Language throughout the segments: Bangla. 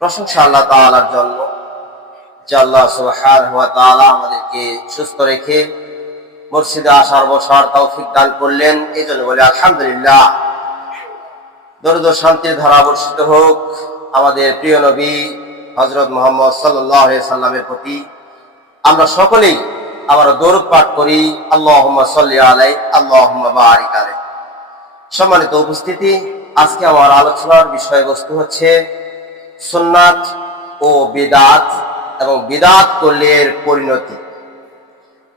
প্রশংসা আল্লাহ তাআলার জন্য যে আল্লাহ সুবহানাহু ওয়া তাআলা আমাদেরকে সুস্থ রেখে মসজিদে আসার বসার তৌফিক দান করলেন। এই জন্য বলি আলহামদুলিল্লাহ। দরুদ ও শান্তির ধারা বর্ষিত হোক আমাদের প্রিয় নবী হযরত মুহাম্মদ সাল্লাল্লাহু আলাইহি সাল্লামের প্রতি। আমরা সকলেই আবার দরুদ পাঠ করি, আল্লাহুম্মা সাল্লি আলাইহি আল্লাহুম্মা বারিক আলাইহি। সম্মানিত উপস্থিতি, আজকে আমার আলোচনার বিষয়বস্তু হচ্ছে সুন্নাত ও বিদআত এবং বিদআত করলে এর পরিণতি।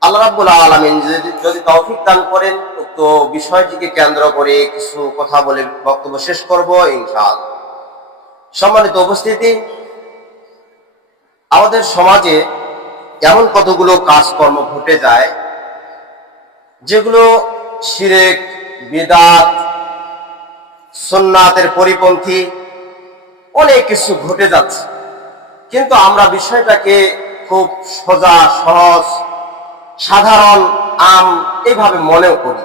আল্লাহ রাব্বুল আলামিন যদি তৌফিক দান করেন তো বিষয়টিকে কেন্দ্র করে কিছু কথা বলে বক্তব্য শেষ করব ইনশাআল্লাহ। সম্মানিত উপস্থিতি, আমাদের সমাজে এমন কতগুলো কাজকর্ম ঘটে যায় যেগুলো শিরক, বিদআত, সুন্নাতের পরিপন্থী অনেক কিছু ঘটে যাচ্ছে, কিন্তু আমরা বিষয়টাকে খুব সোজা সহজ সাধারণ এইভাবে মনেও করি।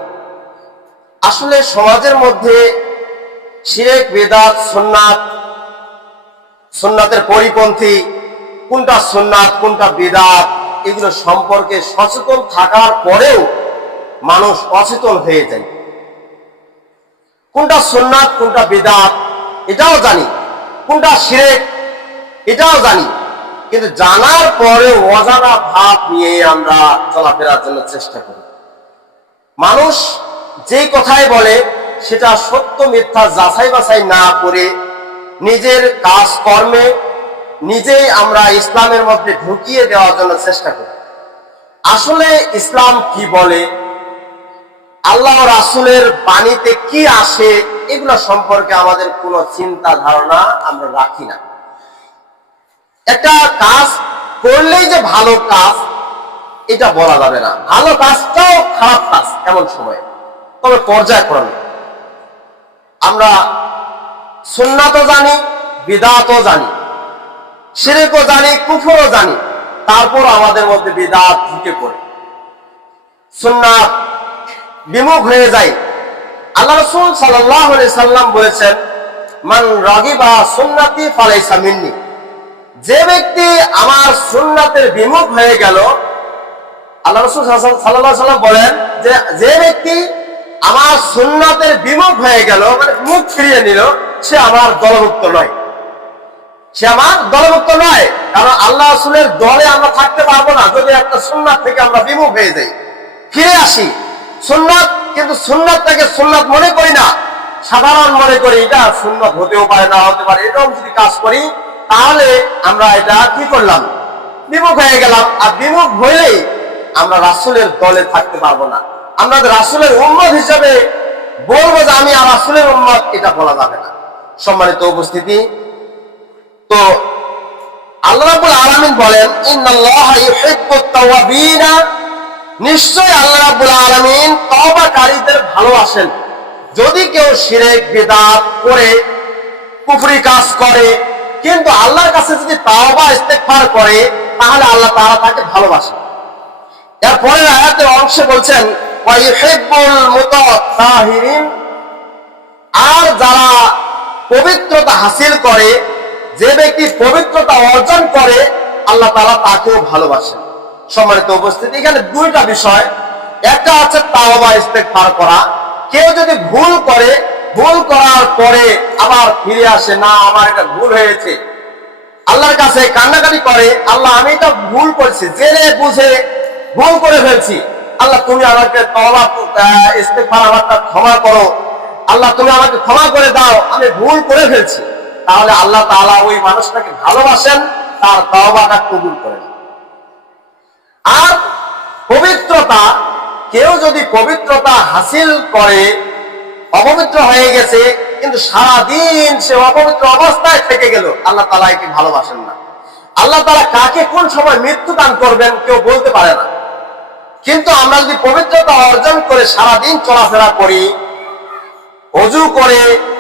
আসলে সমাজের মধ্যে শিরক, বিদআত, সুন্নাতের পরিপন্থী কোনটা সুন্নাত কোনটা বিদআত এগুলো সম্পর্কে সচেতন থাকার পরেও মানুষ অচেতন হয়ে যায়। কোনটা সুন্নাত কোনটা বিদআত এটাও জানি, কোনটা শিরক এটাও জানি, কিন্তু জানার পরে অজানা ভাব নিয়ে আমরা চলাফেরার জন্য চেষ্টা করি। মানুষ যেই কথাই বলে সেটা সত্য মিথ্যা যাচাই বাছাই না করে নিজের কাজ কর্মে নিজেই আমরা ইসলামের মধ্যে ঢুকিয়ে দেওয়ার জন্য চেষ্টা করি। আসলে ইসলাম কি বলে, আল্লাহ রাসূলের বাণীতে কি আসে, এগুলো সম্পর্কে আমাদের কোনো চিন্তা ধারণা আমরা রাখি না। একটা কাজ করলেই যে ভালো কাজ এটা বলা যাবে না, ভালো কাজটাও খারাপ কাজ এমন সময়, তবে পর্যায়ক্রমে। আমরা সুন্নাতও জানি, বিদআতও জানি, শিরকও জানি, কুফরও জানি, তারপর আমাদের মধ্যে বিদআত ঢুকে পড়ে, সুন্নাত বিমুখ হয়ে যায়। আল্লাহ রাসূল সাল্লাল্লাহু আলাইহি সাল্লাম বলেছেন, মান রাগিবা সুন্নতি ফালাইসা মিন্নি। যে ব্যক্তি আমার সুন্নাতের বিমুখ হয়ে গেল, আল্লাহ রাসূল সাল্লাল্লাহু আলাইহি সাল্লাম বলেন যে ব্যক্তি আমার সুন্নাতের বিমুখ হয়ে গেল, মানে মুখ ফিরিয়ে নিল, সে আমার দলভুক্ত নয়, সে আমার দলভুক্ত নয়। কারণ আল্লাহ রাসূলের দলে আমরা থাকতে পারবো না যদি একটা সুন্নাত থেকে আমরা বিমুখ হয়ে যাই, ফিরে আসি। সুন্নাত, কিন্তু সুন্নাতটাকে সুন্নাত মনে করি না, সাধারণ মনে করি, এটা সুন্নাত হতেও পারে না হতে পারে, এরকম যদি কাজ করি তাহলে আমরা এটা কি করলাম, বিমুখ হয়ে গেলাম। আর বিমুখ হইলেই আমরা রাসূলের দলে থাকতে পারবো না। আমরা রাসূলের উম্মত হিসেবে বলবো যে আমি আর রাসূলের উম্মত, এটা বলা যাবে না। সম্মানিত উপস্থিতি, তো আল্লাহ রাব্বুল আলামিন বলেন, ইন্নাল্লাহা ইউহিব্বুত তাওয়াবিনা, নিশ্চয় আল্লাহ রাব্বুল আলামিন তওবাকারীদের ভালোবাসেন। যদি কেউ শিরক বিদআত করে কুফরি কাজ করে কিন্তু আল্লাহর কাছে যদি তাওবা ইস্তেগফার করে তাহলে আল্লাহ তাআলা তাকে ভালোবাসেন। এরপরে আয়াতের অংশে বলছেন, ওয়া ইউহিব্বুল মুতাতাহিরিন, আর যারা পবিত্রতা হাসিল করে, যে ব্যক্তি পবিত্রতা অর্জন করে আল্লাহ তাআলা তাকেও ভালোবাসেন। সম্মানিত উপস্থিতি, এখানে দুইটা বিষয়। একটা হচ্ছে তাওবা ইস্তেগফার করা। কেউ যদি ভুল করে, ভুল করার পরে আবার ফিরে আসে, না আমার এটা ভুল হয়েছে, আল্লাহর কাছে কান্নাকাটি করে, আল্লাহ আমি এটা ভুল করেছি, জেনে বুঝে ভুল করে ফেলছি, আল্লাহ তুমি আমাকে তওবা ইস্তেগফার আমাকে ক্ষমা করো, আল্লাহ তুমি আমাকে ক্ষমা করে দাও, আমি ভুল করে ফেলছি, তাহলে আল্লাহ তাআলা ওই মানুষটাকে ভালোবাসেন, তার তওবাটা কবুল করেন। আর পবিত্রতা, কেউ যদি পবিত্রতা হাসিল করে, অপবিত্র হয়ে গেছে কিন্তু সারাদিন সে অপবিত্র অবস্থায় থেকে গেল, আল্লাহ তাআলা একে ভালোবাসেন না। আল্লাহ তাআলা কাকে কোন সময় মৃত্যু দান করবেন কেউ বলতে পারে না। কিন্তু আমরা যদি পবিত্রতা অর্জন করে সারাদিন চলাফেরা করি, ওযু করে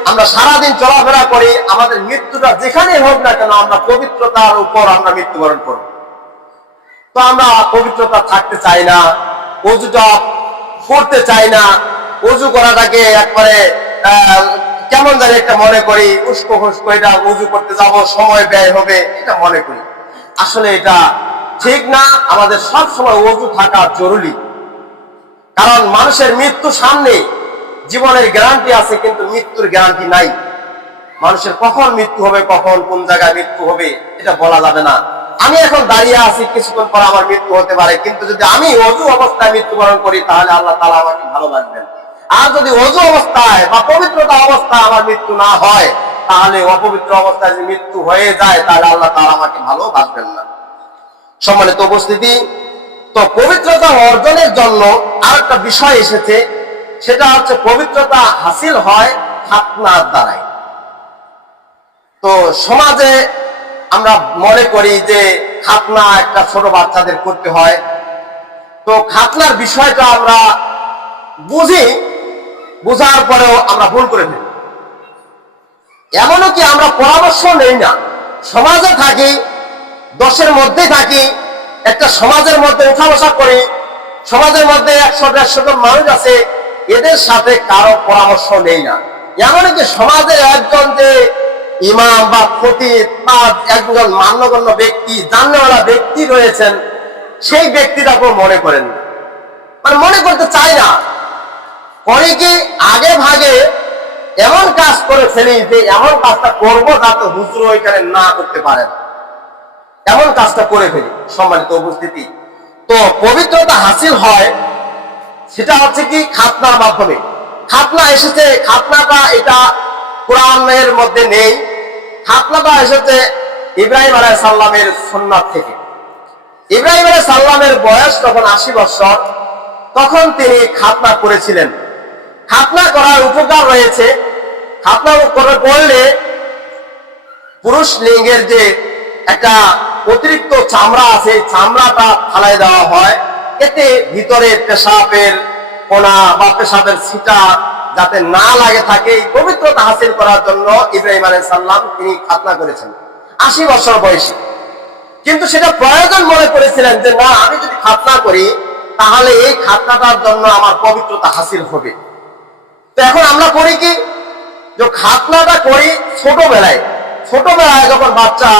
আমরা সারাদিন চলাফেরা করি, আমাদের মৃত্যুটা যেখানেই হোক না কেন আমরা পবিত্রতার উপর আমরা মৃত্যুবরণ করব। তো আমরা পবিত্রতা থাকতে চাই না, ওযুটা করতে চাই না, ওযু করাটাকে একবারে কেমন জানি একটা মনে করি, উস্কো খুস্কো, এটা উজু করতে যাব, সময় ব্যয় হবে, এটা মনে করি। আসলে এটা ঠিক না। আমাদের সব সময় ওযু থাকা জরুরি, কারণ মানুষের মৃত্যু সামনে। জীবনের গ্যারান্টি আছে কিন্তু মৃত্যুর গ্যারান্টি নাই। মানুষের কখন মৃত্যু হবে, কখন কোন জায়গায় মৃত্যু হবে, এটা বলা যাবে না। আমি এখন দাঁড়িয়ে আছি, কিছুক্ষণ পর আমার মৃত্যু হতে পারে, কিন্তু যদি আমি ওযু অবস্থায় মৃত্যুবরণ করি তাহলে আল্লাহ তাআলা আমাকে ভালোবাসবেন। আর যদি ওযু অবস্থায় বা পবিত্রতা অবস্থায় আমার মৃত্যু না হয়, তাহলে অপবিত্র অবস্থায় যদি মৃত্যু হয়ে যায় তাহলে আল্লাহ তাআলা আমাকে ভালোবাসবেন না। সম্মানিত উপস্থিতি, তো পবিত্রতা অর্জনের জন্য আরেকটা বিষয় এসেছে, সেটা হচ্ছে পবিত্রতা হাসিল হয় খাতনার দ্বারাই। তো সমাজে আমরা মনে করি যে খাতনা একটা ছোট বাচ্চাদের করতে হয়। তো খাতনার বিষয়টা আমরা বুঝি, বুঝার পরেও আমরা ভুল করে ফেলি। এমনও কি আমরা পরামর্শ নেই না। সমাজে থাকি, দশের মধ্যে থাকি, একটা সমাজের মধ্যে উঠা বসা করি, সমাজের মধ্যে 100-150 জন মানুষ আছে, এদের সাথে কারো পরামর্শ নেই না। এমনকি সমাজের একজন যে ইমাম বা খতিব বা একজন মান্যগণ্য ব্যক্তি, জাননেওয়ালা ব্যক্তি রয়েছেন, সেই ব্যক্তিটাকেও মনে করেন না, মানে মনে করতে চায় না। করে কি আগে ভাগে এমন কাজ করে ফেলি যে এমন কাজটা করবো যাতে হুজুর ওইখানে না করতে পারেন, এমন কাজটা করে ফেলি। সম্মানিত উপস্থিতি, তো পবিত্রতা হাসিল হয় সেটা হচ্ছে কি খাতনার মাধ্যমে। খাতনা এসেছে, খাতনাটা এটা কোরআনের মধ্যে নেই। খাতনাটা এসেছে ইব্রাহিম আলাইহিস সালামের সুন্নাত থেকে। ইব্রাহিম আলাইহিস সালামের বয়স তখন 80 বছর, তখন তিনি খাতনা করেছিলেন। খাতনা করার উপকার রয়েছে। খাতনা করলে পুরুষ লিঙ্গের যে একটা অতিরিক্ত চামড়া আছে, চামড়াটা ফালাই দেওয়া হয়, এতে ভিতরে পেশাবের কোনা বা পেশাবের ছিটা যাতে না লাগে থাকে, এই পবিত্রতা হাসিল করার জন্য ইব্রাহিম আলাইহিস সালাম তিনি খাতনা করেছেন 80 বছর বয়সে। কিন্তু সেটা প্রয়োজন মনে করেছিলেন যে না, আমি যদি খাতনা করি তাহলে এই খাতনাটার জন্য আমার পবিত্রতা হাসিল হবে। তো এখন আমরা করি কি, যে খাতনাটা করি ছোটবেলায়। ছোটবেলায় যখন বাচ্চা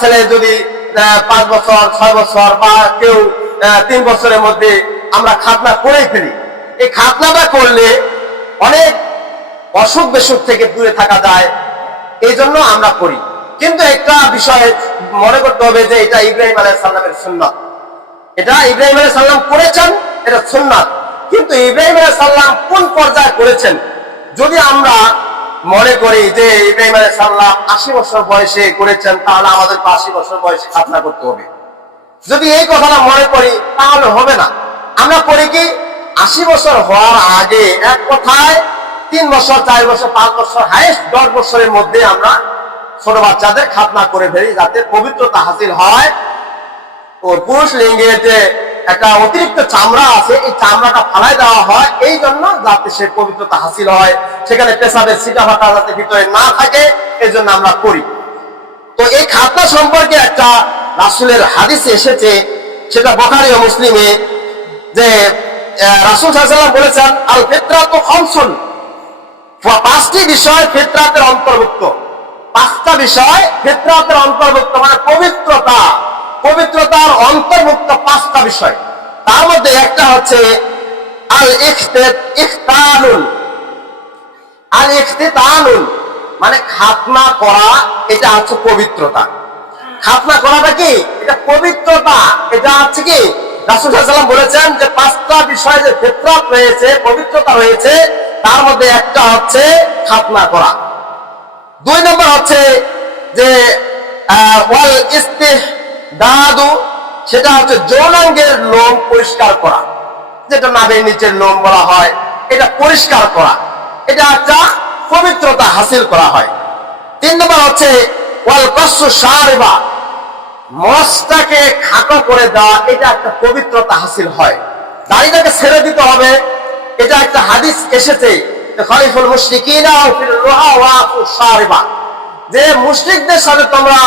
ছেলে যদি 5 বছর 6 বছর বা কেউ 3 বছরের মধ্যে আমরা খাতনা করেই ফেলি। এই খাতনাটা করলে অনেক অসুখ বিসুখ থেকে দূরে থাকা যায়, এই জন্য আমরা করি। কিন্তু একটা বিষয় মনে করতে হবে যে এটা ইব্রাহিম আলাইহিস সালামের সুন্নাত, এটা ইব্রাহিম আলাইহিস সালাম করেছেন, এটা সুন্নাত। কিন্তু ইব্রাহিম আলাইহিস সালাম কোন পর্যায়ে করেছেন, যদি আমরা মনে করি যে ইব্রাহিম আলাইহিস সালাম 80 বছর বয়সে করেছেন, তাহলে আমাদের 80 বছর বয়সে খাতনা করতে হবে। যদি এই কথাটা মনে করি তাহলে হবে না। আমরা করি কি 80 বছর হওয়ার আগে, এক কথায় 3 বছর 4 বছর 5 বছর হাইস্ট 10 বছরের মধ্যে আমরা ছোট বাচ্চাদের খাতনা করে ফেলি, যাতে পবিত্রতা হাসিল হয়। ও পুরুষ লিঙ্গের যে একটা অতিরিক্ত চামড়া আছে, এই চামড়াটা ফালাই দেওয়া হয়, এই জন্য যাতে সে পবিত্রতা হাসিল হয়, সেখানে পেশাবের ছিটা ফাটা যাতে ভিতরে না থাকে, এই জন্য আমরা করি। তো এই খাতনা সম্পর্কে একটা রাসূলের হাদিসে এসেছে, সেটা বুখারী ও মুসলিমে, যে রাসূল সাল্লাল্লাহু আলাইহি ওয়াসাল্লাম বলেছেন, আল ফিতরাতু খামসুন, 5টি বিষয় ফিতরাতের অন্তর্ভুক্ত। 5টা বিষয় ফিতরাতের অন্তর্ভুক্ত, মানে পবিত্রতার অন্তর্ভুক্ত 5টা বিষয়। তার মধ্যে একটা হচ্ছে আল ইখতিতানুল, মানে খাতনা করা, এটা হচ্ছে পবিত্রতা। খাতনা করাটা কি, এটা পবিত্রতা। এটা হচ্ছে কি রাসূল সাল্লাল্লাহু আলাইহি ওয়াসাল্লাম বলেছেন যে 5টা বিষয় যে ফিতরাত রয়েছে, পবিত্রতা রয়েছে, তার মধ্যে একটা হচ্ছে খাতনা করা। 2 নম্বর হচ্ছে যে ওয়াল ইস্তিহদাদু, সেটা হচ্ছে যৌনাঙ্গের লোম পরিষ্কার করা, যেটা নাভির নিচের লোম বলা হয়, এটা পরিষ্কার করা, এটা একটা পবিত্রতা হাসিল করা হয়। 3 নম্বর হচ্ছে ওয়াল কাসসু শারিবা, মসটাকে খাটো করে দেওয়া, এটা একটা পবিত্রতা হাসিল হয়। দাড়িটাকে ছেড়ে দিতে হবে, এটা একটা হাদিস এসেছে, খলিফুল মুশরিকিনা ফিল রুহা ওয়া শারিবা, যে মুশরিকদের সাথে তোমরা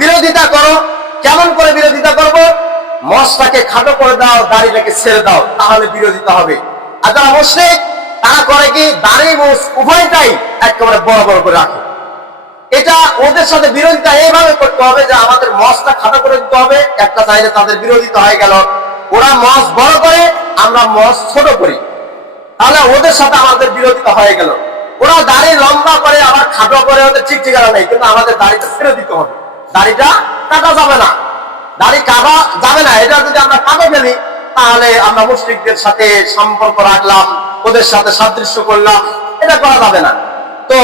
বিরোধিতা করো। কেমন করে বিরোধিতা করব, মসটাকে খাটো করে দাও, দাড়িটাকে ছেড়ে দাও, তাহলে বিরোধিতা হবে। আর যারা মুশরিক তারা করে কি দাড়ি মুছ উভয়টাই একেবারে বড় বড় করে রাখে। এটা ওদের সাথে বিরোধিতা এইভাবে করতে হবে যে আমাদের মসটা খাটো করে দিতে হবে, একটা চাইলে তাদের বিরোধিতা হয়ে গেল। ওরা মস বড় করে, আমরা মস ছোট করি, তাহলে ওদের সাথে আমাদের বিরোধিতা হয়ে গেল। ওরা দাড়ি লম্বা করে আবার খাটো করে, ওদের ঠিক ঠিকানা নেই, কিন্তু আমাদের দাড়িটা ছেড়ে দিতে হবে, দাড়িটা কাটা যাবে না, দাড়ি কাটা যাবে না। এটা যদি আমরা কাটে ফেলি তাহলে আমরা মুশরিকদের সাথে সম্পর্ক রাখলাম, ওদের সাথে সাদৃশ্য করলাম, এটা করা যাবে না। তো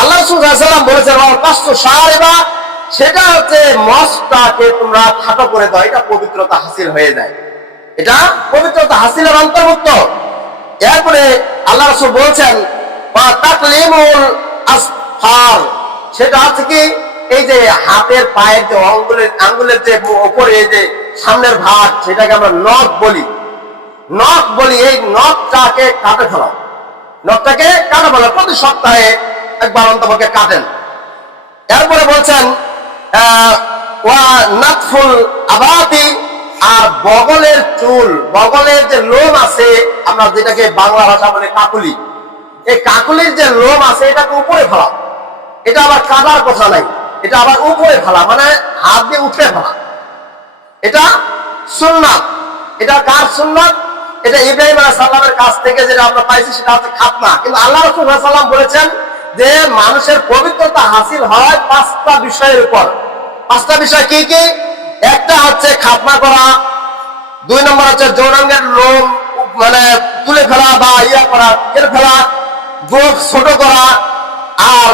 আল্লাহ রাসূল সাল্লাল্লাহু আলাইহি ওয়াসাল্লাম বলেছেন কাসু শারিবা, সেটা হচ্ছে মসটাকে তোমরা খাটো করে দাও, এটা পবিত্রতা হাসিল হয়ে যায়, এটা পবিত্রতা হাসিলের অন্তর্ভুক্ত। এরপরে আল্লাহ রাসূল বলছেন তাকলিমুল আসফার, সেটা হচ্ছে কি এই যে হাতের পায়ের যে আঙ্গুলের যে উপরে যে সামনের ভাগ, সেটাকে আমরা নখ বলি, নখ বলি, এই নখটাকে কাটে ফেলা, নখটাকে কাটা ফেলা, প্রতি সপ্তাহে একবার অন্তপক্ষে কাটেন। এরপরে বলছেন ওয়া নাতফুল আবাতি, আর বগলের চুল, বগলের যে লোম আছে, আমরা যেটাকে বাংলা ভাষা বলে কাকুলি, এই কাকুলির যে লোম আছে এটাকে উপরে ফেলা, এটা আবার কাটার কথা নাই, এটা আবার উপরে ফেলা, মানে হাত দিয়ে উঠে ফেলা, এটা সুন্নাত। এটা কার সুন্নাত? এটা ইব্রাহিম আলাইহিস সালামের কাছ থেকে যেটা আমরা পাইছি সেটা হচ্ছে খাতনা। কিন্তু আল্লাহ রাসূল সাল্লাল্লাহু আলাইহি ওয়াসাল্লাম বলেছেন যে মানুষের পবিত্রতা হাসিল হয় পাঁচটা বিষয়ের উপর। পাঁচটা বিষয় কি কি? একটা হচ্ছে খাতনা করা, দুই নম্বর হচ্ছে যৌনাঙ্গের লোম মানে তুলে ফেলা বা ইয়া করা, কেটে ফেলা, গোঁফ ছোট করা, আর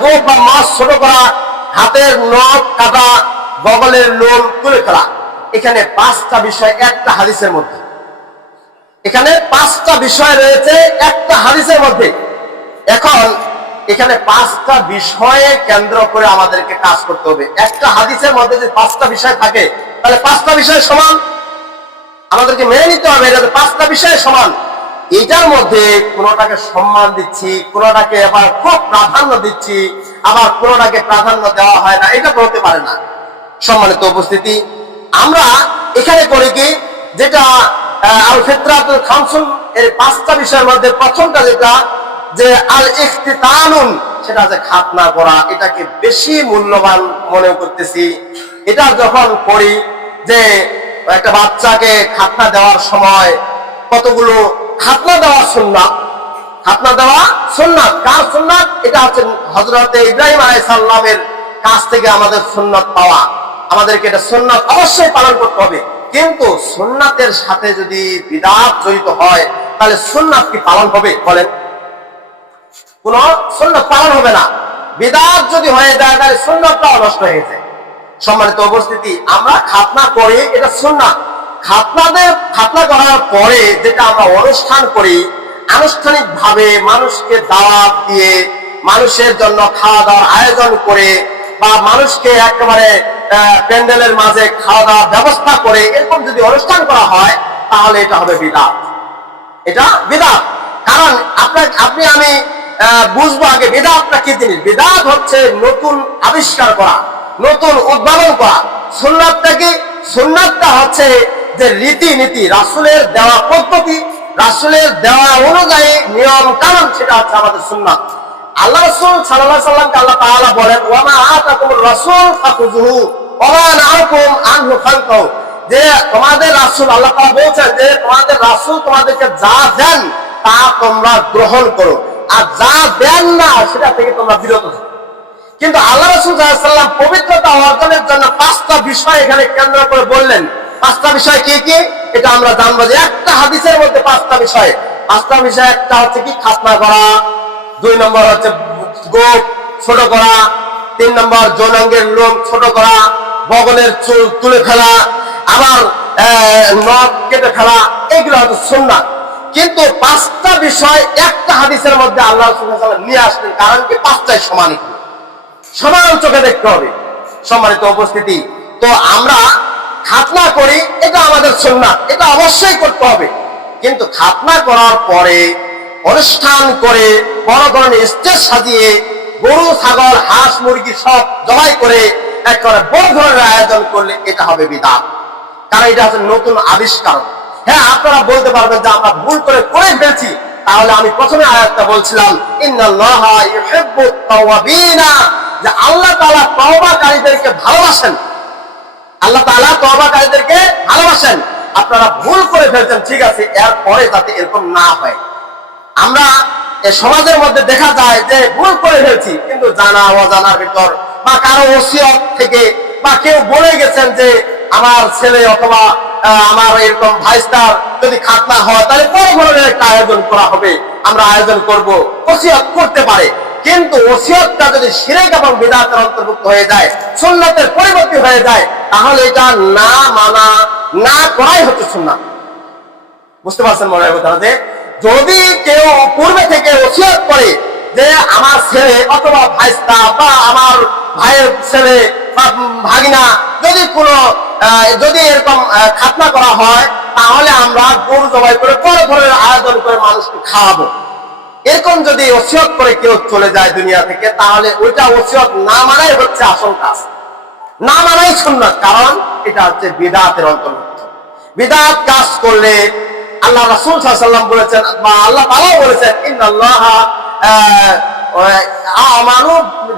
গোঁফ বা মাছ ছোট করা, হাতের নখ কাটা, বগলের লোম তুলে ফেলা। এখানে পাঁচটা বিষয় একটা হাদিসের মধ্যে, এখানে পাঁচটা বিষয় রয়েছে একটা হাদিসের মধ্যে। এখন এখানে পাঁচটা বিষয়ে কেন্দ্র করে আমাদেরকে কাজ করতে হবে। একটা হাদিসের মধ্যে যে পাঁচটা বিষয় থাকে, তাহলে পাঁচটা বিষয় সমান, আমাদেরকে মেনে নিতে হবে এটা পাঁচটা বিষয় সমান। এটার মধ্যে কোনোটাকে সম্মান দিচ্ছি, কোনোটাকে আবার খুব প্রাধান্য দিচ্ছি, আবার কোনোটাকে প্রাধান্য দেওয়া হয় না, এটা বলতে পারে না। সম্মানিত উপস্থিতি, আমরা এখানে করি কি, যেটা আল ফিতরাতুল খামসুন এর পাঁচটা বিষয়ের মধ্যে প্রথমটা যেটা যে আল ইখতিতানুন, সেটা যে খাতনা করা, এটাকে বেশি মূল্যবান মনে করতেছি। এটা যখন করি যে একটা বাচ্চাকে খাতনা দেওয়ার সময় কতগুলো খাতনা দেওয়া সুন্নাত, খাতনা দেওয়া সুন্নাত, কার সুন্নাত? এটা হচ্ছে হযরত ইব্রাহিম আলাইহিস সালামের কাছ থেকে আমাদের সুন্নাত পাওয়া। আমাদেরকে এটা সুন্নাত অবশ্যই পালন করতে হবে, কিন্তু সুন্নাতের সাথে যদি বিদআত জড়িত হয় তাহলে সুন্নাত কি পালন হবে? বলেন, কোন সুন্নাত পালন হবে না। বিদআত যদি হয়ে যায় তাহলে সুন্নাতটাও নষ্ট হয়ে যায়। সম্মানিত উপস্থিতি, আমরা খাতনা করি, এটা সুন্নাত। খাতনা করার পরে যেটা আমরা অনুষ্ঠান করি, আনুষ্ঠানিক ভাবে মানুষকে দাওয়াত দিয়ে, মানুষের জন্য খাওয়া দাওয়ার আয়োজন করে, বা মানুষকে একেবারে প্যান্ডেলের মাঝে খাওয়া দাওয়ার ব্যবস্থা করে এরকম যদি অনুষ্ঠান করা হয় তাহলে এটা হবে বিদআত, এটা বিদআত। কারণ আপনি আমি বুঝবো আগে বিদআতটা কি জিনিস। বিদআত হচ্ছে নতুন আবিষ্কার করা, নতুন উদ্ভাবন করা। সুন্নাতটা কি? সুন্নাতটা হচ্ছে যে রীতিনীতি, রাসূলের দেওয়া পদ্ধতি, রাসূলের দেওয়া অনুযায়ী নিয়ম কানুন, সেটা হচ্ছে আমাদের সুন্নাত। আল্লাহ রাসূল সাল্লাল্লাহু আলাইহি ওয়াসাল্লামকে আল্লাহ তাআলা বলেন ওয়া মা আতাকুমুর রাসূল ফাখুযুহু ওয়া মা নাহাকুম আনহু ফান্তাহু, যে তোমাদের রাসূল, আল্লাহ তাআলা বলেন যে তোমাদের রাসূল তোমাদেরকে যা দেন তা তোমরা গ্রহণ করো, আর যা দেন না সেটা থেকে তোমরা বিরত থাকো। কিন্তু আল্লাহ রাসূল সাল্লাল্লাহু আলাইহি ওয়াসাল্লাম পবিত্রতা অর্জনের জন্য পাঁচটা বিষয় এখানে কেন্দ্র করে বললেন। পাঁচটা বিষয় কি কি এটা আমরা জানবো, যে একটা হাদিসের মধ্যে পাঁচটা বিষয়। পাঁচটা বিষয় একটা হচ্ছে কি খাতনা করা, দুই নম্বর হচ্ছে গোঁফ ছোট করা, তিন নম্বর যৌনাঙ্গের লোম ছোট করা, বগলের চুল তুলে ফেলা, আবার নখ কেটে ফেলা, এগুলো হচ্ছে সুন্নাত। কিন্তু পাঁচটা বিষয় একটা হাদিসের মধ্যে আল্লাহ রাসূল সাল্লাল্লাহু আলাইহি ওয়াসাল্লাম নিয়ে আসলেন, কারণ কি পাঁচটাই সমানই, সমান চোখে দেখতে হবে। সম্মানিত উপস্থিতি, তো আমরা খাতনা করি, এটা আমাদের সুন্নাত, এটা অবশ্যই করতে হবে। কিন্তু খাতনা করার পরে অনুষ্ঠান করে বড় ধরনের স্টেজ সাজিয়ে গরু ছাগল হাঁস মুরগি সব জবাই করে একেবারে বড় ধরনের আয়োজন করলে এটা হবে বিদআত। কারণ এটা হচ্ছে নতুন আবিষ্কার। হ্যাঁ, আপনারা বলতে পারবেন যে আমরা ভুল করে ফেলছি, তাহলে আমি প্রথমে আয়াতটা বলছিলাম ইন্নাল্লাহা ইউহিব্বুত তাওয়াবিনা, যে আল্লাহ তাআলা তওবাকারীদেরকে ভালোবাসেন। আল্লাহ তাআলা তওবাকারীদেরকে ভালোবাসেন। আপনারা ভুল করে ফেলছেন, ঠিক আছে, এরপরে যাতে এরকম না হয়। আমরা এই সমাজের মধ্যে দেখা যায় যে ভুল করে ফেলছি, কিন্তু জানা অজানার ভিতর বা কারো ওসিয়ত থেকে বা কেউ বলে গেছেন যে আমার ছেলে অথবা আমার এরকম ভাইস্টার যদি খাতনা হয় তাহলে বড় ধরনের একটা আয়োজন করা হবে, আমরা আয়োজন করব, ওসিয়ত করতে পারে। কিন্তু ওসিয়তটা যদি শিরক এবং বিদআতের অন্তর্ভুক্ত হয়ে যায়, সুন্নাতের পরিবর্তী হয়ে যায়, তাহলে এটা না মানা না করাই হচ্ছে সুন্নাত। বুঝতে পারছেন মনে হয় কথাটা? যে যদি কেউ পূর্বে থেকে ওসিয়ত করে যে আমার ছেলে অথবা ভাইস্তা বা আমার ভাইয়ের ছেলে বা ভাগিনা যদি এরকম খাতনা করা হয়, তাহলে আমরা গরু জবাই করে বড় ধরনের আয়োজন করে মানুষকে খাওয়াবো, এরকম যদি ওসিয়ত করে কেউ চলে যায় দুনিয়া থেকে, তাহলে ওইটা ওসিয়ত না মানাই হচ্ছে আসল কাজ, না মানাই সুন্নাত। কারণ এটা হচ্ছে বিদআতের অন্তর্ভুক্ত। বিদআত কাজ করলে আল্লাহ রাসূল সাল্লাল্লাহু আলাইহি ওয়াসাল্লাম বলেছেন বা আল্লাহ তাআলা বলেছেন ইন্নাল্লাহা আমানু,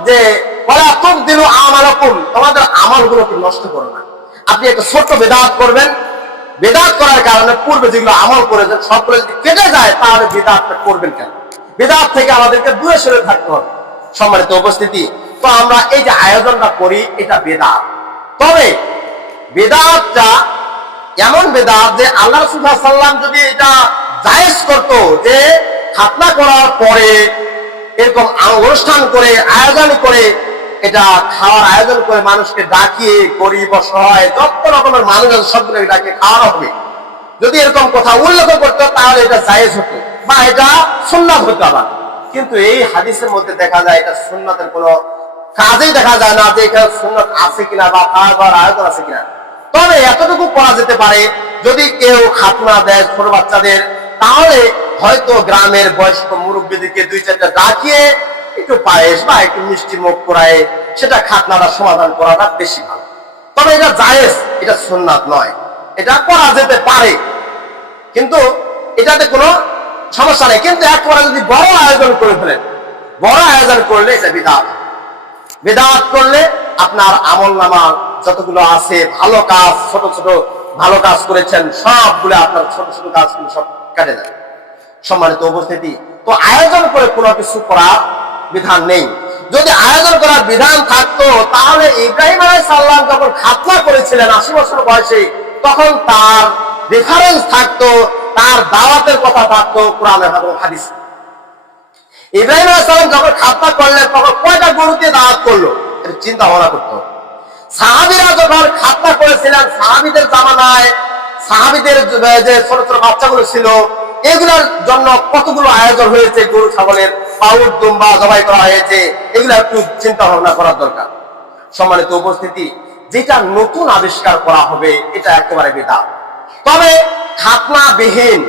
যে ওয়ালা তুবদিলু আমালাকুম, তোমাদের আমলগুলোকে নষ্ট করো না। আপনি একটা ছোট্ট বিদআত করবেন, বিদআত করার কারণে পূর্বে যেগুলো আমল করেছেন সবগুলো যদি কেটে যায়, তাহলে বিদআতটা করবেন কেন? বিদআত থেকে আমাদেরকে দূরে সরে থাকতে হবে। সম্মানিত উপস্থিতি, তো আমরা এই যে আয়োজনটা করি এটা বিদআত। তবে বিদআতটা এমন বিদআত যে আল্লাহ রাসূল সাল্লাল্লাহু আলাইহি ওয়াসাল্লাম যদি এটা জায়েজ করতো যে খাতনা করার পরে এরকম অনুষ্ঠান করে আয়োজন করে এটা খাওয়ার আয়োজন করে মানুষকে ডাকিয়ে গরিব অসহায় যত রকমের মানুষ আছে সবগুলোকে ডাকিয়ে খাওয়ানো হবে, যদি এরকম কথা উল্লেখ করতো তাহলে এটা জায়েজ হতো বা এটা সুন্নাত হতো। আবার কিন্তু এই হাদিসের মধ্যে দেখা যায় এটা সুন্নাতের কোনো কাজেই দেখা যায় না যে এখানে সুন্নাত আছে কিনা বা খাওয়ার আয়োজন আছে কিনা। তবে এতটুকু করা যেতে পারে, যদি কেউ খাতনা দেয় ছোট বাচ্চাদের, তাহলে হয়তো গ্রামের বয়স্ক মুরব্বীদেরকে দুই চারটা ডাকিয়ে একটু পায়েস বা একটু মিষ্টি মুখ করায় সেটা খাতনাটা সমাধান করাটা বেশি ভালো। তবে এটা জায়েজ, এটা সুন্নাত নয়, এটা করা যেতে পারে, কিন্তু এটাতে কোনো সমস্যা নেই। কিন্তু একবারে যদি বড় আয়োজন করে ফেলেন, বড় আয়োজন করলে এটা বিদআত। বিদআত করলে আপনার আমলনামা যতগুলো আছে ভালো কাজ, ছোট ছোট ভালো কাজ করেছেন সবগুলো আপনার ছোট ছোট কাজগুলো সব কেটে যায়। সম্মানিত উপস্থিতি, তো আয়োজন করে কোনো কিছু করার বিধান নেই। যদি আয়োজন করার বিধান থাকতো তাহলে ইব্রাহিম আলাইহিস সালাম যখন খাতনা করেছিলেন 80 বছর বয়সে, তখন তার রেফারেন্স থাকতো, তার দাওয়াতের কথা থাকতো কোরআন এবং হাদিস। ইব্রাহিম আলাইহিস সালাম যখন খাতনা করলেন তখন কয়টা গরু দিয়ে দাওয়াত করলো, এটা চিন্তা ভাবনা করতে হবে। সাহাবীরা যখন খাতনা করেছিলেন, সাহাবীদের জামানায় সাহাবীদের যে ছোট ছোট বাচ্চাগুলো ছিল, এগুলোর জন্য কতগুলো আয়োজন হয়েছে, গরু ছাগলের পাউট দুম্বা জবাই করা হয়েছে, এগুলো একটু চিন্তা ভাবনা করার দরকার। সম্মানিত উপস্থিতি, যেটা নতুন আবিষ্কার করা হবে এটা একেবারে বিদআত। তবে খাতনা বিহীন,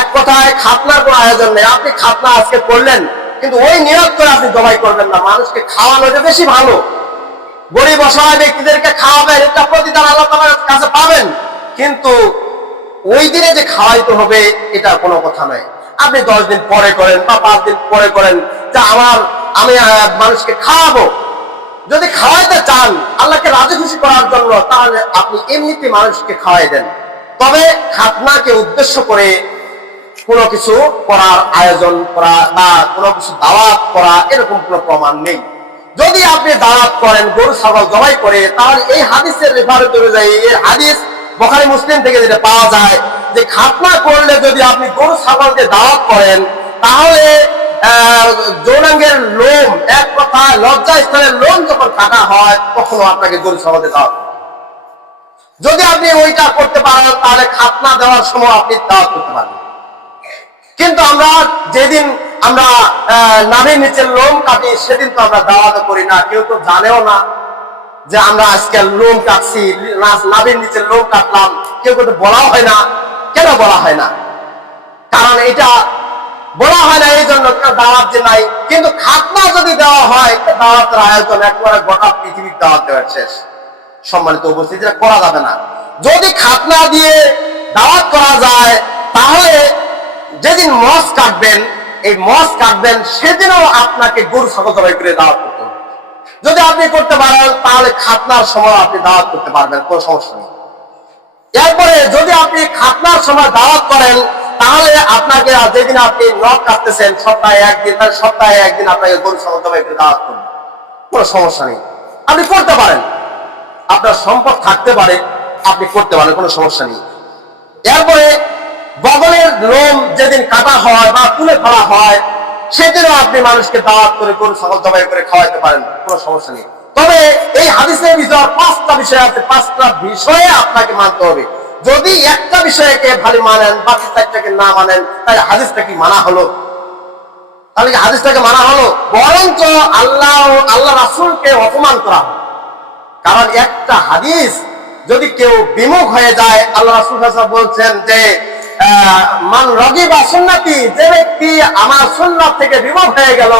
এক কথায় খাতনার কোনো আয়োজন নেই, আপনি খাতনা আজকে করলেন কিন্তু ওই নিয়ত করে আপনি জবাই করবেন না, মানুষকে খাওয়ানোটা বেশি ভালো, গরিব অসহায় ব্যক্তিদেরকে খাওয়াবেন, এটা প্রতিদান আল্লাহ তাআলার কাছে পাবেন। কিন্তু ওই দিনে যে খাওয়াইতে হবে এটা কোনো কথা নয়। আপনি 10 দিন পরে করেন বা 5 দিন পরে করেন, যে আমি মানুষকে খাওয়াবো। যদি খাওয়াইতে চান আল্লাহকে রাজি খুশি করার জন্য, তাহলে আপনি এমনিতে মানুষকে খাওয়াই দেন। তবে খাতনাকে উদ্দেশ্য করে কোনো কিছু করার আয়োজন করা বা কোনো কিছু দাওয়াত করা এরকম কোনো প্রমাণ নেই। যদি আপনি দাওয়াত করেন গরু ছাগল জবাই করে, তাহলে এই হাদিসের রেফারেন্স অনুযায়ী, এই হাদিস বুখারী মুসলিম থেকে যেটা পাওয়া যায় যে খাতনা করলে যদি আপনি গরু ছাগলকে দাওয়াত করেন, তাহলে যৌনাঙ্গের লোম, এক কথায় লজ্জা স্থানের লোম যখন কাটা হয় তখনও আপনাকে গরু ছাগলকে দাওয়াত। যদি আপনি ওইটা করতে পারেন তাহলে খাতনা দেওয়ার সময় আপনি দাওয়াত করতে পারবেন। কিন্তু আমরা যেদিন আমরা নাভির নিচের লোম কাটি সেদিন তো আমরা দাওয়াত করি না, কেউ তো জানেও না যে আমরা আজকে লোম কাটছি, নাভির নিচের লোম কাটলাম, কেউ কিন্তু বলা হয় না। কেন বলা হয় না? কারণ এটা বলা হয় না এই জন্য দাওয়াত যে নাই। কিন্তু খাতনা যদি দেওয়া হয়, দাওয়াতের আয়োজন একবারে গোটা পৃথিবীর দাওয়াত দেওয়ার শেষ। সম্মানিত উপস্থিতি, এটা করা যাবে না। যদি খাতনা দিয়ে দাওয়াত করা যায় তাহলে যেদিন মস কাটবেন, এই মস কাটবেন সেদিনও আপনাকে গরু ছাগল জবাই করে দাওয়াত করতে হবে। যদি আপনি করতে পারেন তাহলে খাতনার সময় আপনি দাওয়াত করতে পারবেন, কোনো সমস্যা নেই। এরপরে যদি আপনি খাতনার সময় দাওয়াত করেন তাহলে আপনাকে যেদিন আপনি নখ কাটতেছেন সপ্তাহে একদিন, তাহলে সপ্তাহে একদিন আপনাকে গরু ছাগল জবাই করে দাওয়াত করবেন, কোনো সমস্যা নেই। আপনি করতে পারেন, আপনার সম্পদ থাকতে পারে, আপনি করতে পারেন, কোনো সমস্যা নেই। এরপরে বগলের লোম যেদিন কাটা হয় বা তুলে ফেলা হয় সেদিনও আপনি মানুষকে দাওয়াত করে গরু ছাগল জবাই করে খাওয়াইতে পারেন, কোনো সমস্যা নেই। তবে এই হাদিসের ভিতর 5টা বিষয় আছে, 5টা বিষয়ে আপনাকে মানতে হবে। যদি একটা বিষয়কে ভালো মানেন, বাকি 4টাকে না মানেন, তাহলে হাদিসটা কি মানা হলো? তাহলে কি হাদিসটাকে মানা হলো? বরঞ্চ আল্লাহ রাসূলকে অপমান করা হলো। কারণ একটা হাদিস যদি কেউ বিমুখ হয়ে যায়, আল্লাহ রাসূল সাল্লাল্লাহু আলাইহি ওয়াসাল্লাম বলছেন যে মান রাগিবা সুন্নতি, যে ব্যক্তি আমার সুন্নাত থেকে বিমুখ হয়ে গেল,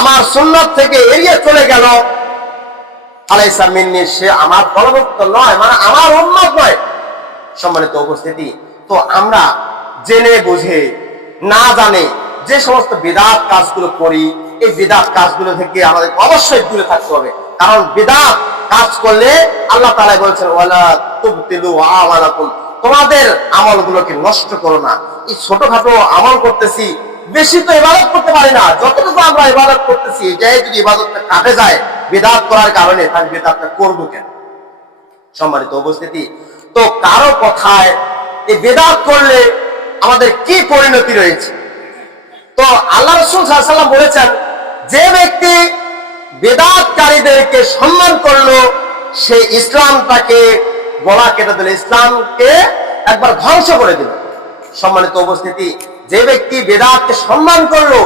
আমার সুন্নাত থেকে এড়িয়ে চলে গেল, আলাইসা মিন্নি, সে আমার ফলভুক্ত নয়, মানে আমার উম্মত নয়। সম্মানিত উপস্থিতি, তো আমরা জেনে বুঝে না জানে যে সমস্ত বিদআত কাজগুলো করি, এই বিদআত কাজগুলো থেকে আমাদের অবশ্যই দূরে থাকতে হবে। কারণ বিদআত কাজ করলে আল্লাহ তাআলা বলেছেন ওয়ালা তুবতিলু আমালাকুম, তোমাদের আমলগুলোকে নষ্ট করো না। এই ছোটখাটো আমল করতেছি, বেশি তো ইবাদত করতে পারি না, যতটুকু আমরা ইবাদত করতেছি এটাই যদি ইবাদতটা কাটে যায় বিদআত করার কারণে, তাহলে বিদআতটা করবো কেন? সম্মানিত উপস্থিতি, তো কারো কথায় এই বিদআত করলে আমাদের কি পরিণতি রয়েছে? তো আল্লাহ রাসূল সাল্লাল্লাহু আলাইহি ওয়াসাল্লাম বলেছেন, যে ব্যক্তি বিদআতকারীদেরকে সম্মান করলো সে ইসলামটাকে গলা কেটে দিল, ইসলামকে একবার ধ্বংস করে দিল। সম্মানিত উপস্থিতি, যে ব্যক্তি বিদআতকে সম্মান করলো,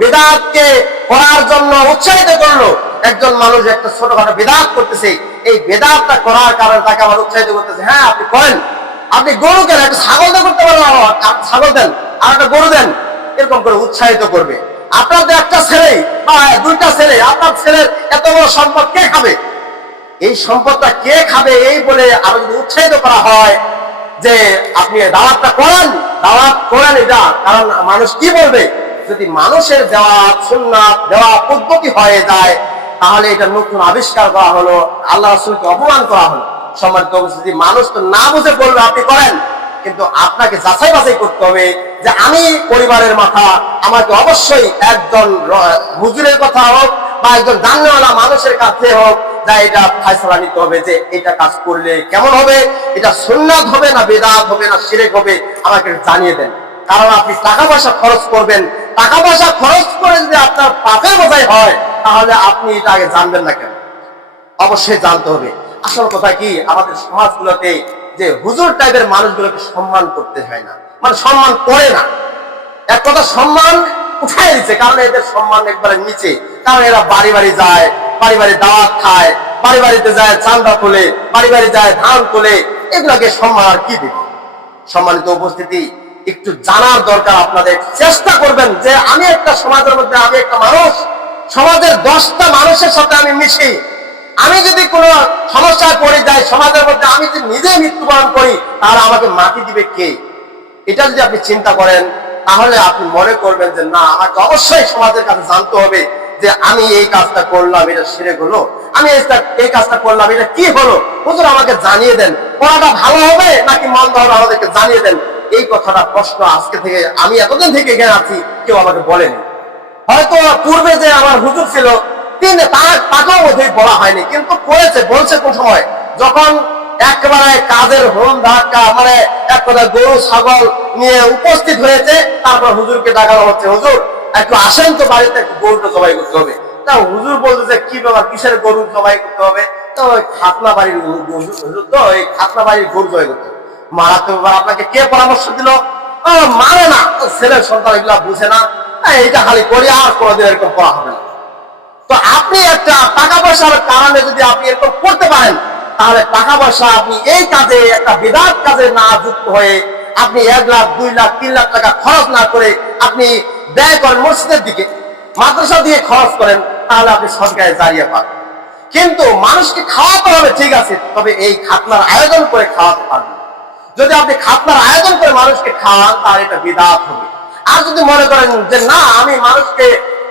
বিদআতকে করার জন্য উৎসাহিত করলো, একজন মানুষ একটা ছোটখাটো বিদআত করতেছে, এই বিদআতটা করার কারণে তাকে আবার উৎসাহিত করতেছে, হ্যাঁ আপনি করেন, আপনি গরু কেন, একটা ছাগল দিয়ে করতে পারেন, ছাগল দেন আর একটা গরু দেন, এরকম করে উৎসাহিত করবে। আপনার তো একটা ছেলে বা 2টা ছেলে, আপনার ছেলের এত বড় সম্পদ কে খাবে? এই সম্পদটা কে খাবে? এই বলে আরো যদি উৎসাহিত করা হয় যে আপনি দাওয়াতটা করেন, দাওয়াত করেন, এটা কারণ মানুষ কি বলবে? যদি মানুষের দেওয়া সুন্নাত দেওয়া পদ্ধতি হয়ে যায় তাহলে এটা নতুন আবিষ্কার করা হলো, আল্লাহ রাসূলকে অপমান করা হলো। সম্মানিত উপস্থিতি, মানুষ তো না বুঝে বলবে আপনি করেন, কিন্তু আপনাকে যাচাই বাছাই করতে হবে যে আমি পরিবারের মাথা, আমাকে অবশ্যই একজন হুজুরের কথা হোক বা একজন জাননেওয়ালা মানুষের কাছে হোক, যা এটা ফয়সালা নিতে হবে যে এটা কাজ করলে কেমন হবে, এটা সুন্নাত হবে না বিদআত হবে না শিরক হবে, আমাকে জানিয়ে দেন। কারণ আপনি টাকা পয়সা খরচ করবেন, টাকা পয়সা খরচ করে যদি আপনার পাপের বোঝাই হয় তাহলে আপনি এটা আগে জানবেন না কেন? অবশ্যই জানতে হবে। আসল কথা কি, আমাদের সমাজগুলোতে যে হুজুর টাইপের মানুষগুলোকে সম্মান করতে হয় না, মানে সম্মান করে না, এক কথা সম্মান উঠাই দিচ্ছে, কারণ এদের সম্মান একবারে নিচে। কারণ এরা বাড়ি বাড়ি যায়, বাড়ি বাড়ি দাওয়াত খায়, বাড়ি বাড়িতে যায় চাঁদা তোলে, বাড়ি বাড়ি যায় ধান তোলে, এগুলোকে সম্মান আর কি দিবে? সম্মানিত উপস্থিতি, একটু জানার দরকার আপনাদের। চেষ্টা করবেন যে আমি একটা সমাজের মধ্যে, আমি একটা মানুষ, সমাজের 10টা মানুষের সাথে আমি মিশি, আমি যদি কোনো সমস্যায় পড়ে যাই সমাজের মধ্যে, আমি যদি নিজে মৃত্যুবরণ করি তাহলে আমাকে মাটি দিবে কে? এটা যদি আপনি চিন্তা করেন তাহলে আপনি মনে করবেন যে না, আমাকে অবশ্যই সমাজের কাছে জানতে হবে যে আমি এই কাজটা করলাম এটা শিরক হলো, আমি এই কাজটা করলাম এটা কি হলো, হুজুর আমাকে জানিয়ে দেন, পড়াটা ভালো হবে নাকি মন্দ হবে আমাদেরকে জানিয়ে দেন। এই কথাটা প্রশ্ন আজকে থেকে, আমি এতদিন থেকে এখানে আছি, কেউ আমাকে বলেনি। হয়তো পূর্বে যে আমার হুজুর ছিল তাকেও বোধহয় বলা হয়নি, কিন্তু বলছে কোন সময়, যখন একেবারে কাজের হোম ধাক্কা, মানে এক কথা গরু ছাগল নিয়ে উপস্থিত হয়েছে, তারপর হুজুরকে ডাকানো হচ্ছে, হুজুর একটু আসেন তো বাড়িতে, একটু গরুটা জবাই করতে হবে। তা হুজুর বলতেছে কি ব্যাপার, কিসের গরু জবাই করতে হবে? তো ওই খাতনা বাড়ির হুজুর, তো এই খাতনা বাড়ির গরু জবাই করতে হবে। মারাতে ব্যাপার, আপনাকে কে পরামর্শ দিল? মানে না, ছেলের সন্তান এগুলা বুঝে না, এইটা খালি করি, আর কোনোদিন এরকম করা হবে না। তো আপনি একটা টাকা পয়সার কারণে যদি আপনি এরকম করতে পারেন তাহলে টাকা পয়সা আপনি এই কাজে, একটা বিদআত কাজে না যুক্ত হয়ে আপনি 1 লাখ 2 লাখ 3 লাখ টাকা খরচ না করে আপনি ব্যয় করেন মসজিদের দিকে, মাদ্রাসা দিয়ে খরচ করেন, তাহলে আপনি সদকায়ে জারিয়া পাবেন। কিন্তু মানুষকে খাওয়াতে হবে ঠিক আছে, তবে এই খাতনার আয়োজন করে খাওয়াতে পারবেন। যদি আপনি খাতনার আয়োজন করে মানুষকে খাওয়ান তাহলে এটা বিদআত হবে। আর যদি মনে করেন যে না, আমি মানুষকে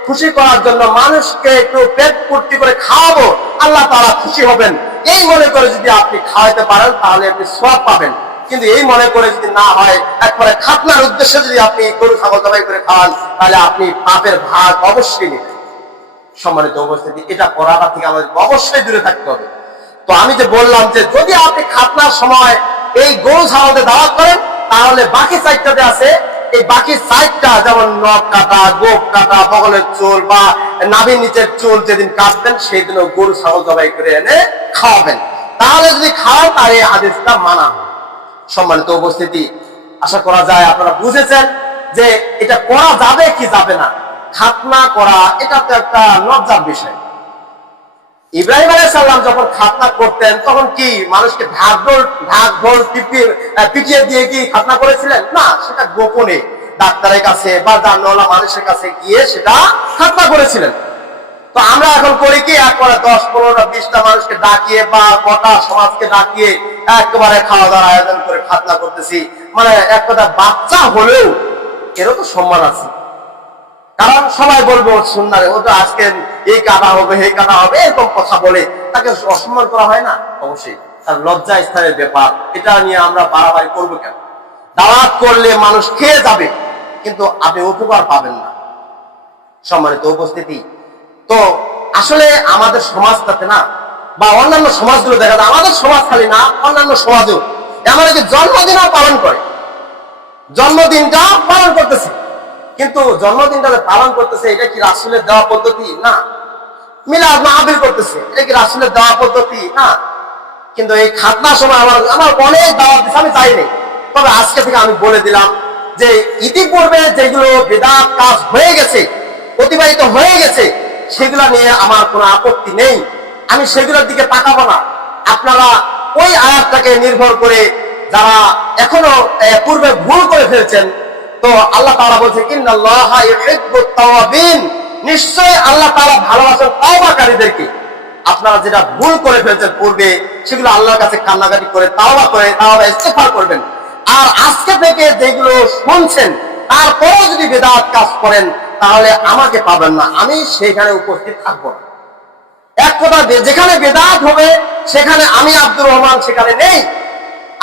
খুশি করার জন্য মানুষকে একটু পেট পূর্তি করে খাওয়াবো, আল্লাহ তাআলা খুশি হবেন, এই মনে করে যদি আপনি খাওয়াইতে পারেন তাহলে আপনি সওয়াব পাবেন। কিন্তু এই মনে করে যদি না হয়, একবারে খাতনার উদ্দেশ্যে যদি আপনি গরু ছাগল জবাই করে খাওয়ান, তাহলে আপনি পাপের ভাগ অবশ্যই নেবেন। সম্মানিত উপস্থিতি, এটা করাটা থেকে আমাদের অবশ্যই দূরে থাকতে হবে। তো আমি যে বললাম যে যদি আপনি খাতনার সময় এই গরু ছাগলকে দাওয়াত করেন, তাহলে বাকি সাইডটাতে আছে, এই বাকি সাইডটা যেমন নখ কাটা, গোপ কাটা, বগলের চুল বা নাভির নিচের চুল যেদিন কাটবেন সেদিনও গরু ছাগল জবাই করে এনে খাওয়াবেন। তাহলে যদি খাওয়ান তাহলে এই হাদিসটা মানা হয়। সম্মানিত উপস্থিতি, আশা করা যায় আপনারা বুঝেছেন যে এটা করা যাবে কি যাবে না। খাতনা করা এটা তো একটা লজ্জার বিষয়। ইব্রাহিম আলাইহিস সালাম যখন খাতনা করতেন তখন কি মানুষকে ঢাক ঢোল পিটিয়ে দিয়ে কি খাতনা করেছিলেন? না, সেটা গোপনে ডাক্তারের কাছে বা জানওয়ালা মানুষের কাছে গিয়ে সেটা খাতনা করেছিলেন। তো আমরা এখন করি কি, একবারে 10, 15টা, 20টা মানুষকে ডাকিয়ে বা গোটা সমাজকে ডাকিয়ে একেবারে খাওয়া দাওয়ার আয়োজন করে খাতনা করতেছি। মানে এক কথা, বাচ্চা হলেও এরও তো সম্মান আছে। কারণ সবাই বলবো সুন্দরে, ও তো আজকে এই কাটা হবে, এই কাটা হবে, এরকম কথা বলে তাকে অসম্মান করা হয় না? অবশ্যই তার লজ্জা স্থানের ব্যাপার, এটা নিয়ে আমরা বাড়াবাড়ি করবো কেন? দাওয়াত করলে মানুষ খেয়ে যাবে, কিন্তু আপনি উপকার পাবেন না। সম্মানিত উপস্থিতি, তো আসলে আমাদের সমাজটাতে না, বা অন্যান্য সমাজগুলো দেখা যায়, আমাদের সমাজ খালি না, অন্যান্য সমাজও এমনকি জন্মদিনও পালন করে, জন্মদিনটা পালন করতেছে। কিন্তু জন্মদিনটা পালন করতেছে, এটা কি রাসূলের দেওয়া পদ্ধতি? না। মিলাদ মাহফিল করতেছে, এটা কি রাসূলের দেওয়া পদ্ধতি? না। কিন্তু এই খাতনার সময় আমার অনেক দাওয়াত দিচ্ছে, আমি চাইনি। তবে আজকে থেকে আমি বলে দিলাম যে ইতিপূর্বে যেগুলো বিদআত কাজ হয়ে গেছে, অতিবাহিত হয়ে গেছে, সেগুলা নিয়ে আমার কোনো আপত্তি নেই, আমি সেগুলোর দিকে তাকাবো না। আপনারা ওই আয়াতটাকে নির্ভর করে যারা এখনো পূর্বে ভুল করে ফেলছেন, তো আল্লাহ তাআলা বলছে ইন্নাল্লাহা ইউহিব্বুত তাওয়াবিন, নিশ্চয়ই আল্লাহ তাআলা ভালোবাসেন তাওবাকারীদেরকে। আপনারা যেটা ভুল করে ফেলছেন পূর্বে, সেগুলো আল্লাহর কাছে কান্নাকাটি করে তাওবা ইস্তেগফার করবেন। আর আজকে থেকে যেগুলো শুনছেন তারপরেও যদি বিদআত কাজ করেন, তাহলে আমাকে পাবেন না, আমি সেখানে উপস্থিত থাকবো না। এক কথা, যেখানে বিদআত হবে সেখানে আমি আব্দুর রহমান সেখানে নেই,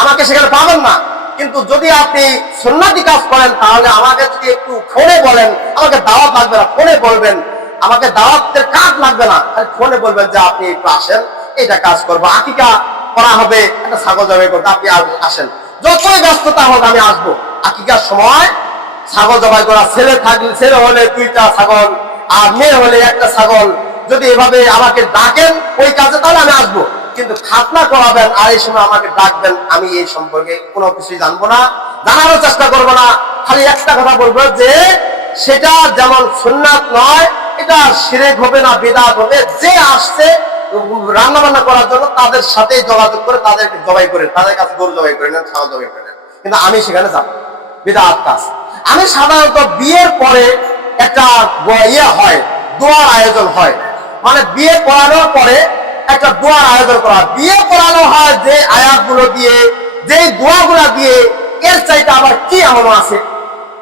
আমাকে সেখানে পাবেন না। কিন্তু যদি আপনি সুন্নাতি কাজ করেন, তাহলে আমাকে যদি একটু ফোনে বলেন, আমাকে দাওয়াত লাগবে না, ফোনে বলবেন, আমাকে দাওয়াতের কাজ লাগবে না, ফোনে বলবেন যে আপনি একটু আসেন, এটা কাজ করবো, আকিকা করা হবে, একটা ছাগল জবাই করতে, আপনি আসেন, যতই ব্যস্ততা হোক আমি আসবো। আকিকার সময় ছাগল জবাই করা, ছেলে হলে 2টা ছাগল আর মেয়ে হলে 1টা ছাগল, যদি এভাবে আমাকে ডাকেন ওই কাজে, তাহলে আমি আসবো। কিন্তু খাতনা করাবেন আর এই সময় আমাকে ডাকবেন, আমি এই সম্পর্কে কোনো কিছুই জানবো না, জানারও চেষ্টা করবো না। খালি একটা কথা বলবো যে সেটা যেমন সুন্নাত নয়, এটা শিরক হবে না, বিদআত হবে। যে আসছে রান্না বান্না করার জন্য তাদের সাথে যোগাযোগ করে তাদেরকে জবাই করে, তাদের কাছে গরু জবাই করে নেন, ছাগল জবাই করে নেন, কিন্তু আমি সেখানে যাবো, বিদআত কাজ। আমি সাধারণত বিয়ের পরে একটা হয়, দোয়ার আয়োজন হয়, মানে বিয়ে পড়ানোর পরে একটা দোয়ার আয়োজন করা হয়। বিয়ে পড়ানো হয় যে আয়াতগুলো দিয়ে, যে দোয়াগুলা দিয়ে, এর চাইতে আবার কি এমন আছে?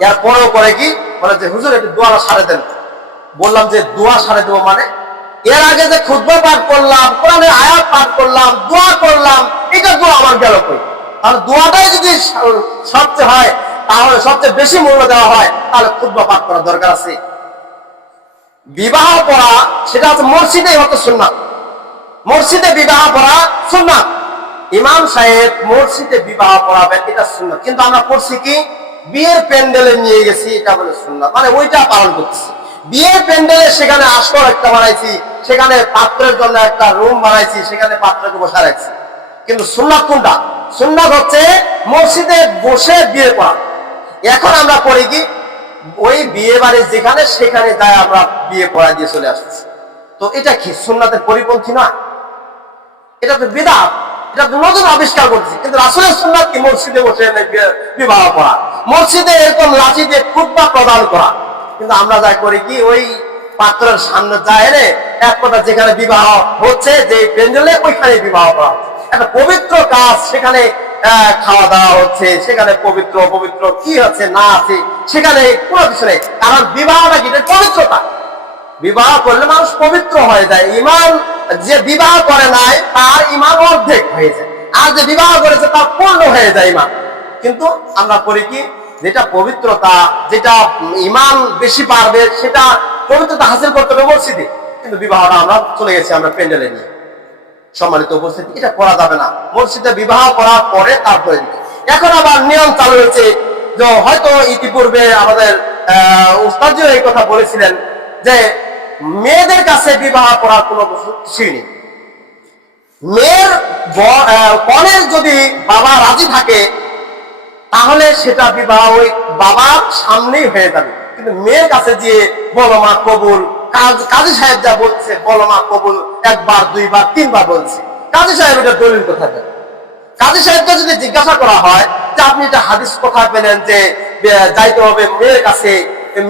এর পরেও করে কি বলে যে হুজুর একটু দোয়াটা সারে দেন। বললাম যে দোয়া সারে দেবো মানে? এর আগে যে খুতবা পাঠ করলাম, কোরআনের আয়াত পাঠ করলাম, দোয়া করলাম, এটা দোয়া আমার গেল কই? তাহলে দোয়াটাই যদি সবচেয়ে হয়, তাহলে সবচেয়ে বেশি মূল্য দেওয়া হয়, তাহলে খুতবা পাঠ করার দরকার আছে। বিবাহ পড়া সেটা হচ্ছে মসজিদেই হতো সুন্নাত, মসজিদে বিবাহ পড়া সুন্নাত। ইমাম সাহেব মসজিদে বিবাহ পড়াবেন, এটা সুন্নাত। কিন্তু আমরা করছি কি, বিয়ের প্যান্ডেলে নিয়ে গেছি, এটা বলে সুন্নাত, মানে ওইটা পালন করছি। বিয়ের প্যান্ডেলে সেখানে আসর একটা বানাইছি, সেখানে পাত্রের জন্য একটা রুম বানাইছি, সেখানে পাত্রকে বসা রাখছি। কিন্তু সুন্নাত কোনটা? সুন্নাত হচ্ছে মসজিদে বসে বিয়ে পড়া। এখন আমরা করি কি, ওই বিয়ে বাড়ি যেখানে সেখানে যায় আমরা বিয়ে পড়া দিয়ে চলে আসছি। তো এটা কি সুন্নাতের পরিপন্থী না? এটা তো বিদআত, এটা তো নতুন আবিষ্কার করছি। কিন্তু রাসূলের সুন্নাত কি মসজিদে বসে বিবাহ করা, মসজিদে এরকম লাঠি দিয়ে খুতবা প্রদান করা। কিন্তু আমরা যা করি কি, ওই পাত্রের সামনে যায় রে, এক কথা যেখানে বিবাহ হচ্ছে যে প্যান্ডেলে, ওইখানে বিবাহ করা। একটা পবিত্র কাজ, সেখানে খাওয়া দাওয়া হচ্ছে, সেখানে পবিত্র অপবিত্র কি হচ্ছে না আছে সেখানে কোনো কিছু নেই। কারণ বিবাহটা কি পবিত্রতা, বিবাহ করলে মানুষ পবিত্র হয়ে যায়। ইমান যে বিবাহ করে নাই তার ইমান অর্ধেক হয়ে যায়, আর যে বিবাহ করেছে তার পূর্ণ হয়ে যায় ইমান। কিন্তু আমরা করি কি, যেটা পবিত্রতা, যেটা ইমান বেশি পারবে সেটা পবিত্রতা হাসিল করতে হবে মসজিদে, কিন্তু বিবাহটা আমরা চলে গেছি আমরা প্যান্ডেলে নিয়ে। সম্মানিত উপস্থিতি, এটা করা যাবে না। মসজিদে বিবাহ করার পরে তারপরে দিকে। এখন আবার নিয়ম চালু হয়েছে, যে হয়তো ইতিপূর্বে আমাদের উস্তাদজিও এই কথা বলেছিলেন যে মেয়েদের কাছে বিবাহ করার কোনো কিছুই নেই। মেয়ের কনের যদি বাবা রাজি থাকে তাহলে সেটা বিবাহ ওই বাবার সামনেই হয়ে যাবে। কিন্তু মেয়ের কাছে যে বলো মা কবুল, কাজী সাহেব যা বলছে বলো মা কবুল একবার দুইবার তিনবার বলছে, কাজী সাহেব এটা দলিল কোথায় দেন? কাজী সাহেবকে যদি জিজ্ঞাসা করা হয় যে আপনি এটা হাদিস কোথায় পেলেন যে যাইতে হবে মেয়ের কাছে,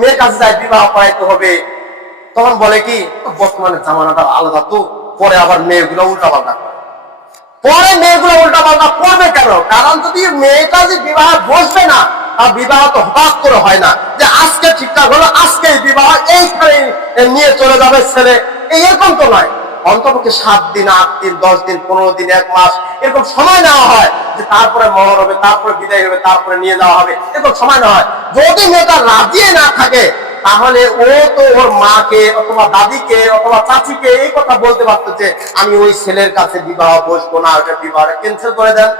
মেয়ের কাছে যাই বিবাহ করাইতে হবে, তখন বলে কি বর্তমানে জামানাটা আলাদা, তো পরে আবার মেয়েগুলো উল্টাপাল্টা করে। পরে মেয়েগুলো উল্টাপাল্টা করবে কেন? কারণ যদি মেয়েটা যে বিবাহ বসবে না, তার বিবাহ তো হঠাৎ করে হয় না যে আজকে ঠিকঠাক হলো আজকে বিবাহ এইখানে নিয়ে চলে যাবে ছেলে, এরকম তো নয়। অন্তপক্ষে 7 দিন 8 দিন 10 দিন 15 দিন 1 মাস এরকম সময় নেওয়া হয়, যে তারপরে মহর হবে, তারপরে বিদায় হবে, তারপরে নিয়ে যাওয়া হবে, এরকম সময় নেওয়া হয়। যদি মেয়েটা রাজি না থাকে তাহলে ও তো ওর মাকে অথবা দাদিকে অথবা চাচিকে এই কথা বলতে পারতো যে আমি ওই ছেলের কাছে বিবাহ বসবো না, ওটা বিবাহটা ক্যান্সেল করে দেন।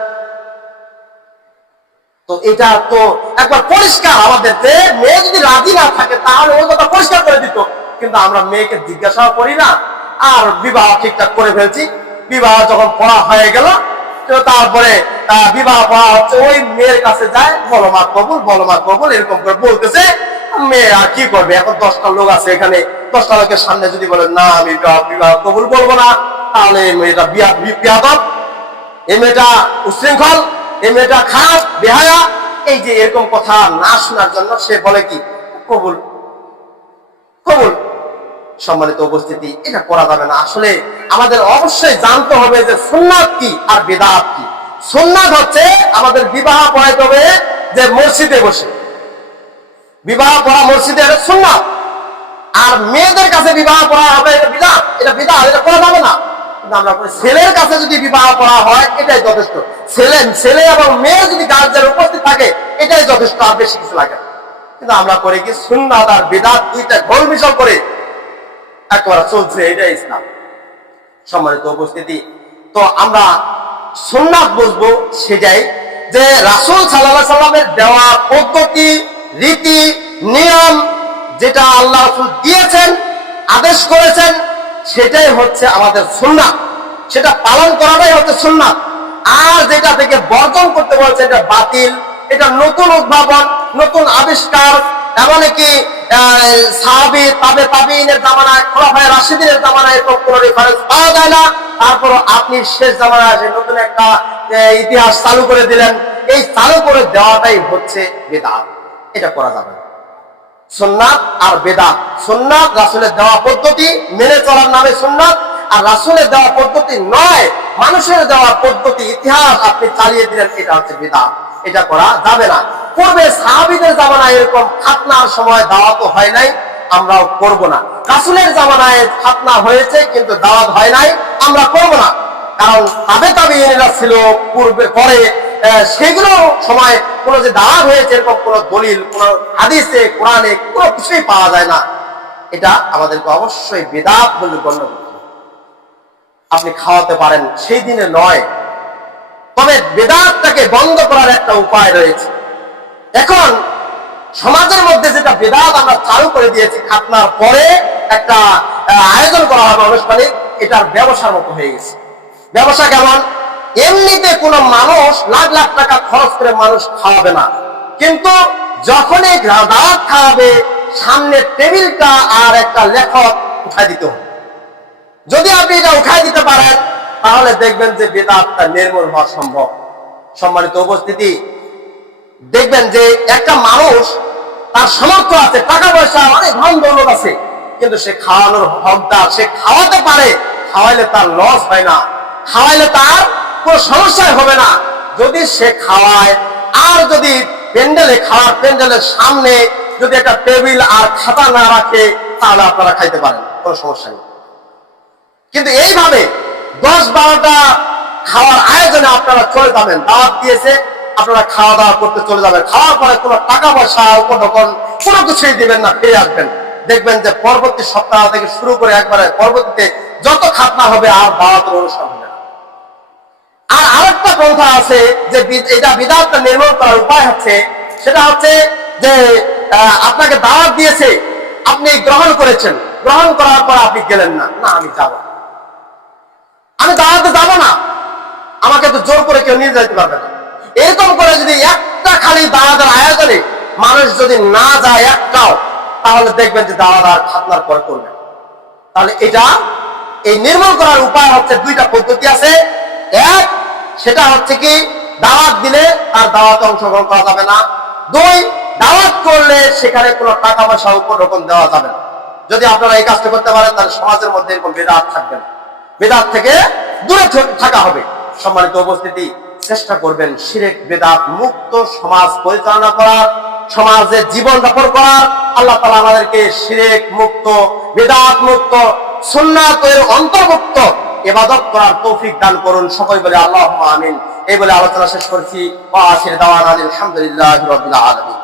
তো এটা তো একবার পরিষ্কার আমাদের, যে মেয়ে যদি রাজি না থাকে তাহলে ওই কথা পরিষ্কার করে দিত। কিন্তু আমরা মেয়েকে জিজ্ঞাসা করি না, আর বিবাহ ঠিকঠাক করে ফেলছি। বিবাহ যখন পড়া হয়ে গেল তো তারপরে বিবাহ পড়া হচ্ছে, ওই মেয়ের কাছে যায় বলো মা কবুল, বলো মা কবুল এরকম করে বলতেছে। মেয়ে আর কি করবে? এখন 10টা লোক আছে এখানে, 10টা লোকের সামনে যদি বলে না আমি বিবাহ কবুল বলবো না, তাহলে এই মেয়েটা বিয়াদব, এই মেয়েটা উশৃঙ্খল, এই মেয়েটা খারাপ বেহায়া, এই যে এরকম কথা না শোনার জন্য সে বলে কি কবুল কবুল। সম্মানিত উপস্থিতি, এটা করা যাবে না। আসলে আমাদের অবশ্যই জানতে হবে যে সুন্নাত কি আর বিদআত কি। সুন্নাত হচ্ছে আমাদের বিবাহ পড়াইতে হবে যে মসজিদে বসে, বিবাহ পড়া মসজিদে সুন্নাত। আর মেয়েদের কাছে বিবাহ পড়া হবে এটা বিদআত, এটা বিদআত, এটা করা যাবে না। কিন্তু আমরা ছেলের কাছে যদি বিবাহ পড়া হয় এটাই যথেষ্ট। ছেলে এবং মেয়ে যদি গার্জিয়ান উপস্থিত থাকে এটাই যথেষ্ট, আর বেশি কিছু লাগে না। কিন্তু আমরা করে কি সুন্নাত আর বিদআত দুইটা গোলমিশল করে একেবারে চলছে, এটাই ইসলাম। সম্মানিত উপস্থিতি, তো আমরা সুন্নাত বুঝবো সেটাই যে রাসূল সাল্লাল্লাহু আলাইহি সাল্লামের দেওয়া পদ্ধতি রীতি নিয়ম যেটা আল্লাহ রাসূল দিয়েছেন আদেশ করেছেন সেটাই হচ্ছে আমাদের সুন্নাত, সেটা পালন করাটাই হচ্ছে সুন্নাত। আর যেটা থেকে বর্জন করতে বলছে এটা বাতিল, এটা নতুন উদ্ভাবন, নতুন আবিষ্কার। এমনকি সাহাবী তাবে তাবিঈনের জামানায়, খোলাফায়ে রাশিদিনের জামানায় এরকম কোনো রেফারেন্স পাওয়া যায় না। তারপর আপনি শেষ জামানায় এসে নতুন একটা ইতিহাস চালু করে দিলেন, এই চালু করে দেওয়াটাই হচ্ছে বিদআত, এটা করা যাবে না। সুন্নাত আর বিদআত, সুন্নাত রাসূলের দেওয়া পদ্ধতি মেনে চলার নামে সুন্নাত, আর রাসূলের দেওয়া পদ্ধতি নয় মানুষের দেওয়া পদ্ধতি ইতিহাস আপনি চালিয়ে দিলেন, এটা হচ্ছে বিদআত, এটা করা যাবে না। পূর্বে সাহাবীদের জামানায় এরকম খাতনার সময় দাওয়াত হয় নাই, আমরাও করব না। রাসূলের জামানায় খাতনা হয়েছে কিন্তু দাওয়াত হয় নাই, আমরা করব না। কারণ তাবে তাবিঈনরা ছিল পূর্বে পরে, সেগুলো সময় কোনো যে দাওয়াত হয়েছে এরকম কোনো দলিল কোনো হাদিসে কোরআনে কোনো কিছুই পাওয়া যায় না। এটা আমাদেরকে অবশ্যই বিদআত বলে গণ্য করতে হবে। আপনি খাওয়াতে পারেন সেই দিনে নয়, তবে বিদআতটাকে বন্ধ করার একটা উপায় রয়েছে। এখন সমাজের মধ্যে যেটা বিদআত আমরা চালু করে দিয়েছি, খাতনার পরে একটা আয়োজন করা হবে আনুষ্ঠানিক, এটার ব্যবসার মতো হয়ে গেছে। ব্যবসা কেমন? এমনিতে কোনো মানুষ লাখ লাখ টাকা খরচ করে মানুষ খাওয়াবে না, কিন্তু যখনই দাওয়াত খাওয়াবে সামনে টেবিলটা আর একটা লেখক উঠাই দিতে হবে। যদি আপনি এটা উঠাই দিতে পারেন তাহলে দেখবেন যে বিদআতটা নির্মূল হওয়া সম্ভব। সম্মানিত উপস্থিতি, দেখবেন যে একটা মানুষ তার সামর্থ্য আছে, টাকা পয়সা অনেক ধন দৌলত আছে, কিন্তু সে খাওয়ানোর হকদার, সে খাওয়াতে পারে, খাওয়াইলে তার লস হয় না, খাওয়াইলে তার কোনো সমস্যাই হবে না। যদি সে খাওয়ায়, আর যদি প্যান্ডেলে খাওয়ার প্যান্ডেলের সামনে যদি একটা টেবিল আর খাতা না রাখে, তাহলে আপনারা খাইতে পারেন, কোনো সমস্যা নেই। কিন্তু এইভাবে 10-12টা খাওয়ার আয়োজনে আপনারা চলে যাবেন, দাওয়াত দিয়েছে, আপনারা খাওয়া দাওয়া করতে চলে যাবেন, খাওয়ার পরে কোনো টাকা পয়সা উপঢৌকন কোনো কিছুই দিবেন না, ফিরে আসবেন। দেখবেন যে পরবর্তী সপ্তাহ থেকে শুরু করে একবারে পরবর্তীতে যত খাতনা হবে আর দাওয়াতের অনুষ্ঠান হবে না। আর আরেকটা পন্থা আছে যে এটা বিদআতটা নির্মূল করার উপায় হচ্ছে, সেটা হচ্ছে যে আপনাকে দাওয়াত দিয়েছে, আপনি গ্রহণ করেছেন, গ্রহণ করার পর আপনি গেলেন না, না আমি যাব, আমি দাওয়াতে যাব না, আমাকে তো জোর করে কেউ নিয়ে যেতে পারবে না। এরকম করে যদি একটা খালি দাওয়াতের আয়োজনে মানুষ যদি না যায় একটাও, তাহলে দেখবেন যে দাওয়াত আর খাতনার পরে করবে। তাহলে এটা এই নির্মূল করার উপায় হচ্ছে, দুইটা পদ্ধতি আছে। এক, সেটা হচ্ছে কি দাওয়াত দিলে তার দাওয়াতে অংশগ্রহণ করা যাবে না। দুই, দাওয়াত করলে সেখানে কোনো টাকা পয়সা উপঢৌকন দেওয়া যাবে না। যদি আপনারা এই কাজটা করতে পারেন, তাহলে সমাজের মধ্যে এরকম বিদআত থাকবে না, বিদআত থেকে দূরে থাকা হবে। সম্মানিত উপস্থিতি, চেষ্টা করবেন শিরক বিদআত মুক্ত সমাজ পরিচালনা করার, সমাজে জীবন যাপন করার। আল্লাহ তাআলা আমাদেরকে শিরক মুক্ত, বিদআত মুক্ত, সুন্নাতের অন্তর্ভুক্ত ইবাদত করার তৌফিক দান করুন। সকলে বলে আল্লাহুম্মা আমিন। এই বলে আলোচনা শেষ করছি। ওয়া আখির দাওয়ানা আলহামদুলিল্লাহি রাব্বিল আলামিন।